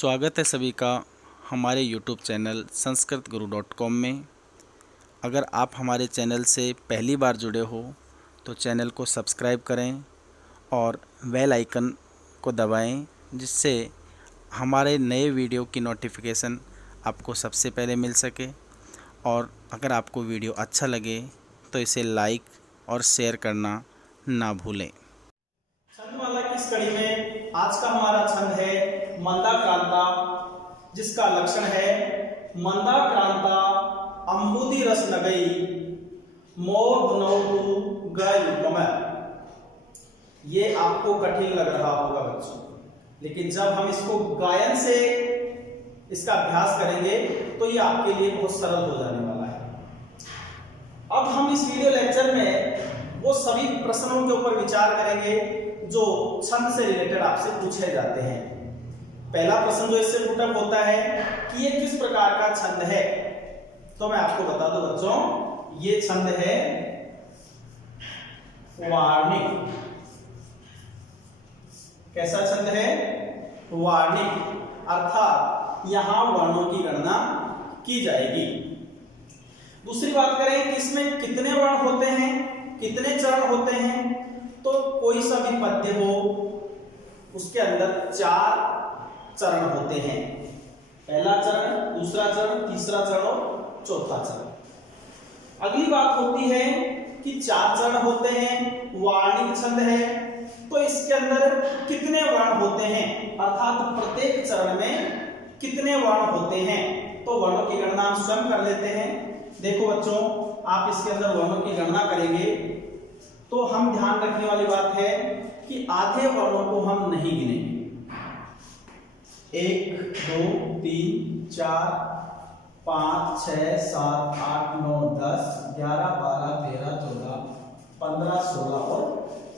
स्वागत है सभी का हमारे YouTube चैनल sanskritguru.com में। अगर आप हमारे चैनल से पहली बार जुड़े हो तो चैनल को सब्सक्राइब करें और बेल आइकन को दबाएं, जिससे हमारे नए वीडियो की नोटिफिकेशन आपको सबसे पहले मिल सके। और अगर आपको वीडियो अच्छा लगे तो इसे लाइक और शेयर करना ना भूलें। छंदमाला की इस कड़ी में आज का हमारा छंद है मंदाक्रांता, जिसका लक्षण है मंदाक्रांता अंबुदी रस नगई मोर धनौतु गयुग्म। ये आपको कठिन लग रहा होगा बच्चों, लेकिन जब हम इसको गायन से इसका अभ्यास करेंगे तो ये आपके लिए बहुत सरल हो जाने वाला है। अब हम इस वीडियो लेक्चर में वो सभी प्रश्नों के ऊपर विचार करेंगे जो छंद से रिलेटेड आपसे पूछे जाते हैं। पहला प्रश्न जो इससे पुटअप होता है कि ये किस प्रकार का छंद है, तो मैं आपको बता दूं बच्चों, ये छंद है वार्णिक। कैसा छंद है? वार्णिक, अर्थात यहां वर्णों की गणना की जाएगी। दूसरी बात करें कि इसमें कितने वर्ण होते हैं, कितने चरण होते हैं, तो कोई सा भी पद्य हो उसके अंदर 4 चरण होते हैं। पहला चरण, दूसरा चरण, तीसरा चरण और चौथा चरण। अगली बात होती है कि 4 चरण होते हैं, वार्णिक छंद है, तो इसके अंदर कितने वर्ण होते हैं, अर्थात प्रत्येक चरण में कितने वर्ण होते हैं। तो वर्णों की गणना हम स्वयं कर लेते हैं। देखो बच्चों, आप इसके अंदर वर्णों की गणना करेंगे तो हम ध्यान रखने वाली बात है कि आधे वर्णों को हम नहीं गिनेंगे। 1 2 3 4 5 6 7 8 9 10 11 12 13 14 15 16 और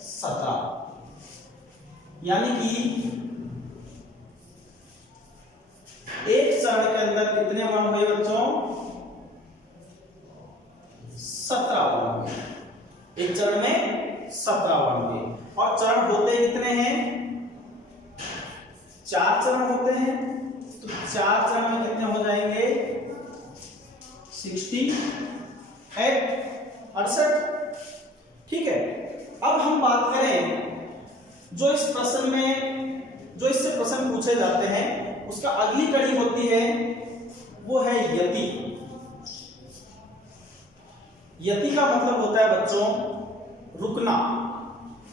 17, यानी कि एक चरण के अंदर कितने वर्ण हुए बच्चों? 17 वर्ण हुए। एक चरण में 17 वर्ण हुए। और चरण होते कितने हैं? 4 चरण होते हैं, तो 4 चरण में कितने हो जाएंगे? 68। ठीक है। अब हम बात करें जो इस प्रश्न में, जो इससे प्रश्न पूछे जाते हैं, उसका अगली कड़ी होती है वो है यति। यति का मतलब होता है बच्चों रुकना।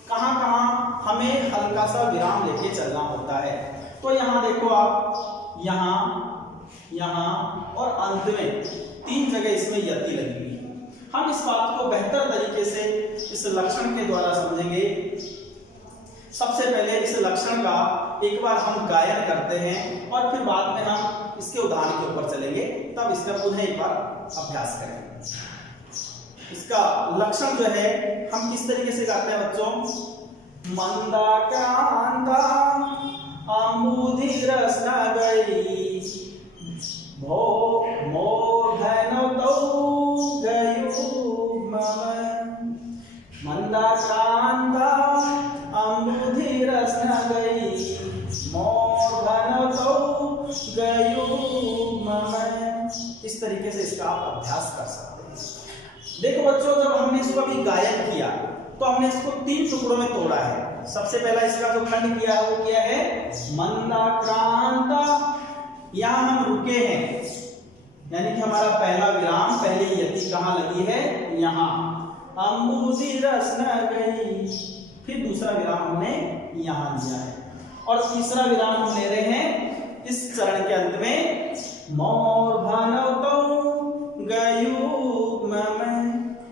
कहां कहां हमें हल्का सा विराम लेके चलना होता है। तो यहां देखो आप, यहां, यहां और अंत में 3 जगह इसमें यति लगी हुई है। हम इस बात को बेहतर तरीके से इस लक्षण के द्वारा समझेंगे। सबसे पहले इस लक्षण का एक बार हम गायन करते हैं और फिर बाद में हम इसके उदाहरण के ऊपर चलेंगे, तब इसका पुनः एक बार अभ्यास करेंगे। इसका लक्षण जो है हम किस तरीके से गाते हैं बच्चों? मंदाक्रांता अंबुदी रस नगई मोर धनौतु गयुग्म। मंदाक्रांता अंबुदी रस नगई मोर धनौतु गयुग्म। इस तरीके से इसका आप अभ्यास कर सकते हैं। देखो बच्चों, जब हमने इसको अभी गायन किया तो हमने इसको 3 टुकड़ों में तोड़ा है। सबसे पहला इसका जो खंड किया है वो क्या है? मंदाक्रांता। यहां हम रुके हैं, यानी कि हमारा पहला विराम, पहली यति कहां लगी है? यहां। अंबुदी रस नगई, फिर दूसरा विराम हमने यहां लिया है, और तीसरा विराम हम ले रहे हैं इस चरण के अंत में, मोर धनौतु गयुग्म।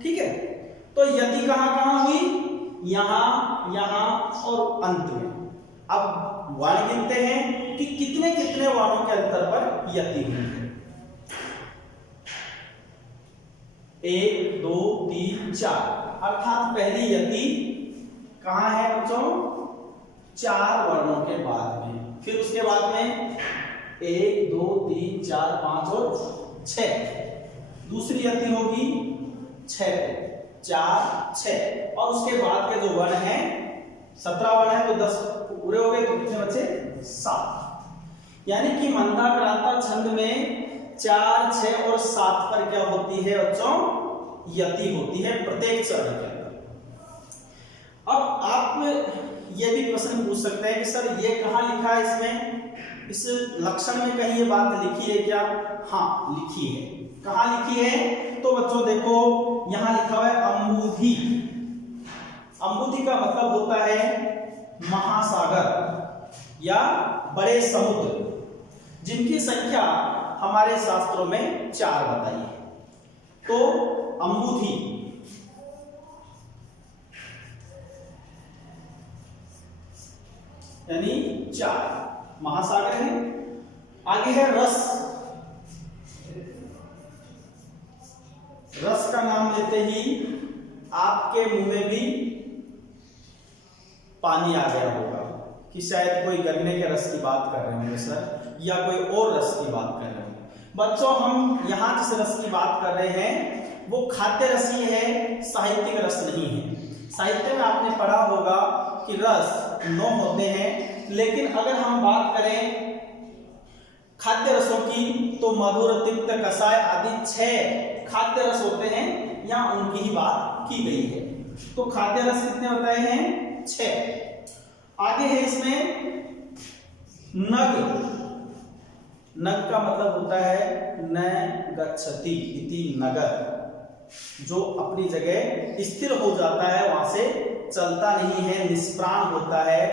ठीक है। तो यति कहां कहां हुई? यहां, यहां और अंत में। अब वर्ण गिनते हैं कि कितने कितने वर्णों के अंतर पर यति हुई है। 1 2 3 4, अर्थात पहली यति कहां है बच्चों? 4 वर्णों के बाद में। फिर उसके बाद में 1 2 3 4 5 और 6। दूसरी यति होगी 6, 4 6, और उसके बाद के जो वर्ण हैं 17 वर्ण है, तो 10 पूरे हो गए, तो कितने बचे? 7। यानी कि मंदाक्रांता छंद में 4, 6 और 7 पर क्या होती है बच्चों, यति होती है प्रत्येक चरण के अंदर। अब आप ये भी प्रश्न पूछ सकते हैं कि सर ये कहाँ लिखा है, इसमें इस लक्षण में कहीं ये बात लिखी है क्या? हाँ लिखी है। कहाँ लिखी है? तो बच्चों देखो यहाँ लिखा हुआ है अम्बुधि। अम्बुधि का मतलब होता है महासागर या बड़े समुद्र, जिनकी संख्या हमारे शास्त्रों में 4 बताई है। तो अम्बुधि यानी 4 महासागर है। आगे है रस। रस का नाम लेते ही आपके मुंह में भी पानी आ गया होगा कि शायद कोई गन्ने के रस की बात कर रहे होंगे सर, या कोई और रस की बात कर रहे होंगे। बच्चों हम यहाँ जिस रस की बात कर रहे हैं वो खाद्य रस ही है, साहित्यिक रस नहीं है। साहित्य में आपने पढ़ा होगा कि रस 9 होते हैं, लेकिन अगर हम बात करें खाद्य रसों की तो मधुर, तिक्त, कषाय आदि 6 खाद्य रस होते हैं, यहाँ उनकी ही बात की गई है। तो खाद्य रस कितने बताए हैं? 6। आगे है इसमें नग। नग का मतलब होता है न गच्छति इति नगर, जो अपनी जगह स्थिर हो जाता है, वहां से चलता नहीं है, निष्प्राण होता है,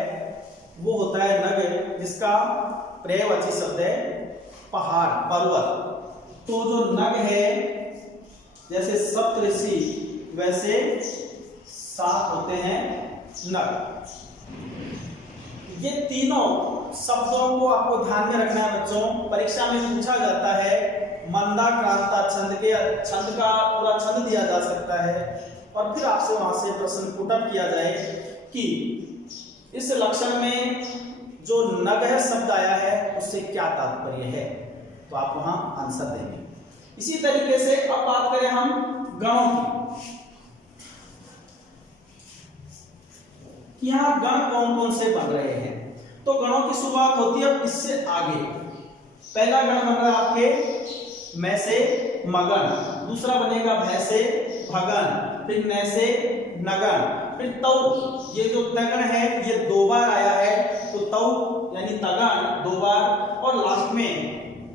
वो होता है नग, जिसका पर्यायवाची शब्द है पहाड़, पर्वत। तो जो नग है, जैसे सप्तऋषि वैसे 7 होते हैं नग। ये तीनों शब्दों को आपको ध्यान में रखना है बच्चों। परीक्षा में पूछा जाता है मंदाक्रांता छंद के, छंद का पूरा छंद दिया जा सकता है और फिर आपसे वहां से प्रश्न पुटअप किया जाए कि इस लक्षण में जो नगह शब्द आया है उससे क्या तात्पर्य है, तो आप वहां आंसर देंगे। इसी तरीके से अब बात करें हम गणों की, यहां गण कौन कौन से बन रहे हैं। तो गणों की शुरुआत होती है इससे आगे। पहला गण बन रहा है आपके मैं से मगन, दूसरा बनेगा भय से भगन, फिर नै से नगन, फिर तौ। ये जो तगन है ये 2 बार आया है, तो तौ यानी तगन 2 बार, और लास्ट में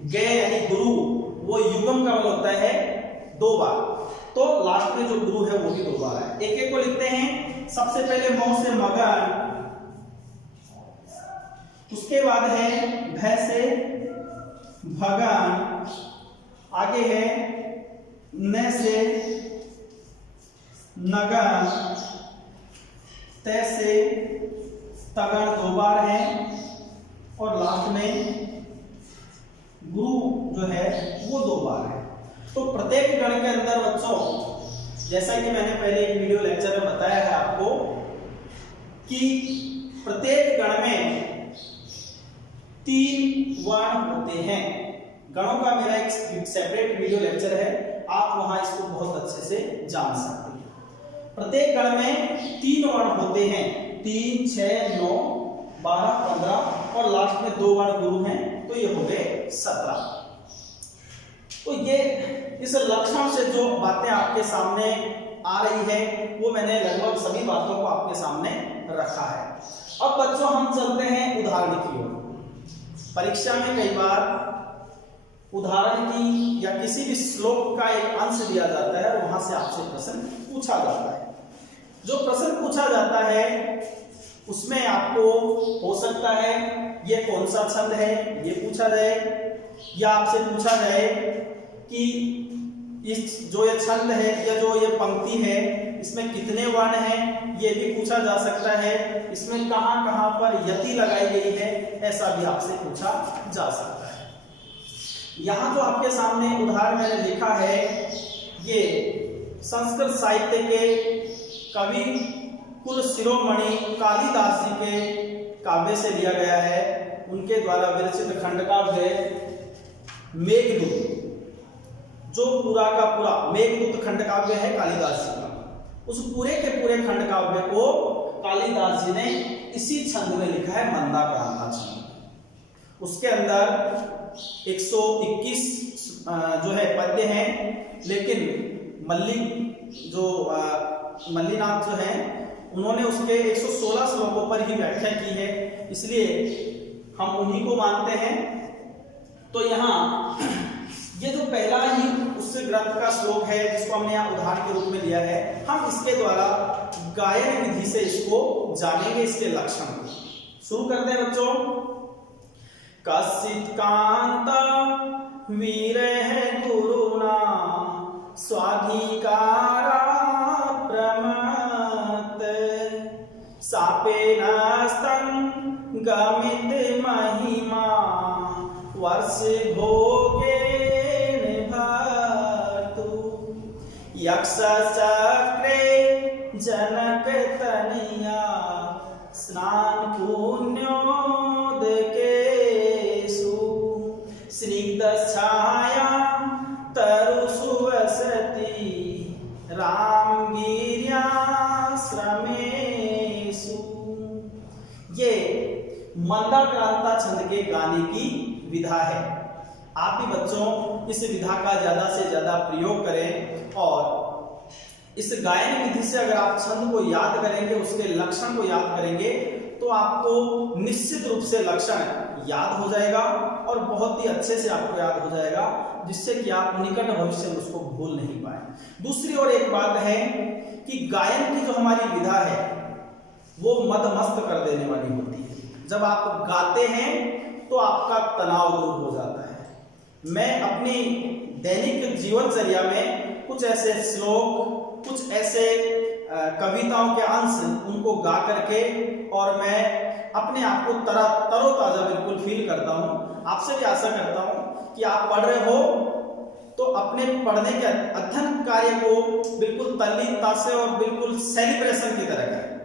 गे यानी गुरु, वो युगम का मतलब होता है 2 बार। तो लास्ट में जो गुरु है वो भी 2 बार है। एक एक को लिखते हैं। सबसे पहले मौ से मगन, उसके बाद है भय से भगन, आगे है न से नगन, तै से तगन 2 बार है, और लास्ट में गुरु जो है वो 2 बार है। तो प्रत्येक गण के अंदर बच्चों, जैसा कि मैंने पहले एक वीडियो लेक्चर में बताया है आपको कि प्रत्येक गण में 3 वर्ण होते हैं। गणों का मेरा एक सेपरेट वीडियो लेक्चर है, आप वहां इसको बहुत अच्छे से जान सकते हैं। प्रत्येक गण में 3 वर्ण होते हैं, 3, 6, 9, 12, 15 और लास्ट में 2 वर्ण गुरु हैं, तो ये हो गए 17। तो ये इस लक्षण से जो बातें आपके सामने आ रही है वो मैंने लगभग सभी बातों को आपके सामने रखा है। अब बच्चों हम चलते हैं उदाहरण की ओर। परीक्षा में कई बार उदाहरण की या किसी भी श्लोक का एक अंश दिया जाता है और वहां से आपसे प्रश्न पूछा जाता है। जो प्रश्न पूछा जाता है उसमें आपको हो सकता है ये कौन सा छंद है ये पूछा जाए, या आपसे पूछा जाए कि इस जो ये छंद है या जो ये पंक्ति है इसमें कितने वर्ण हैं, ये भी पूछा जा सकता है। इसमें कहां कहां पर यति लगाई गई है, ऐसा भी आपसे पूछा जा सकता है। यहाँ जो आपके सामने उदाहरण मैंने लिखा है ये संस्कृत साहित्य के कवि कुल शिरोमणि कालिदास जी के काव्य से लिया गया है। उनके द्वारा विरचित खंडकाव्य मेघदूत, जो पूरा का पूरा मेघदूत खंडकाव्य है कालिदास जी का, उस पूरे के पूरे खंडकाव्य को कालिदास जी ने इसी छंद में लिखा है, मंदाक्रांता छंद। उसके अंदर 121 जो है पद्य हैं, लेकिन मल्लीनाथ जो है उन्होंने उसके 116 श्लोकों पर ही व्याख्या की है, इसलिए हम उन्हीं को मानते हैं। तो यहाँ ये जो पहला ही उस ग्रंथ का श्लोक है जिसको हमने यहाँ उदाहरण के रूप में लिया है, हम इसके द्वारा गायन विधि से इसको जानेंगे, इसके लक्षण को। शुरू करते हैं बच्चों। कश्चित् कांता वीरः गुरुना स्वाधिकारात् प्रमत्त सापेनस्तं गमित महिमा वर्ष भोगेन भर्तु यक्षचक्रे जनकतनया स्नान पुण्योदकेषु स्निग्धछाया तरुषु वसति रामगिर्याश्रमेषु। ये मंदाक्रांता छंद के गाने की विधा है। आप भी बच्चों इस विधा का ज्यादा से ज्यादा प्रयोग करें, और इस गायन विधि से अगर आप छंद को याद करेंगे, उसके लक्षण को याद करेंगे, तो आपको निश्चित रूप से लक्षण याद हो जाएगा और बहुत ही अच्छे से आपको याद हो जाएगा, जिससे कि आप निकट भविष्य में उसको भूल नहीं पाए। दूसरी और एक बात है कि गायन की जो हमारी विधा है वो मदमस्त कर देने वाली होती है। जब आप गाते हैं तो आपका तनाव दूर हो जाता है। मैं अपनी दैनिक जीवनचर्या में कुछ ऐसे श्लोक, कुछ ऐसे कविताओं के अंश उनको गा करके और मैं अपने आप को तरोताजा बिल्कुल फील करता हूँ। आपसे भी आशा करता हूँ कि आप पढ़ रहे हो तो अपने पढ़ने के अध्ययन कार्य को बिल्कुल तल्लीनता से और बिल्कुल सेलिब्रेशन की तरह करें।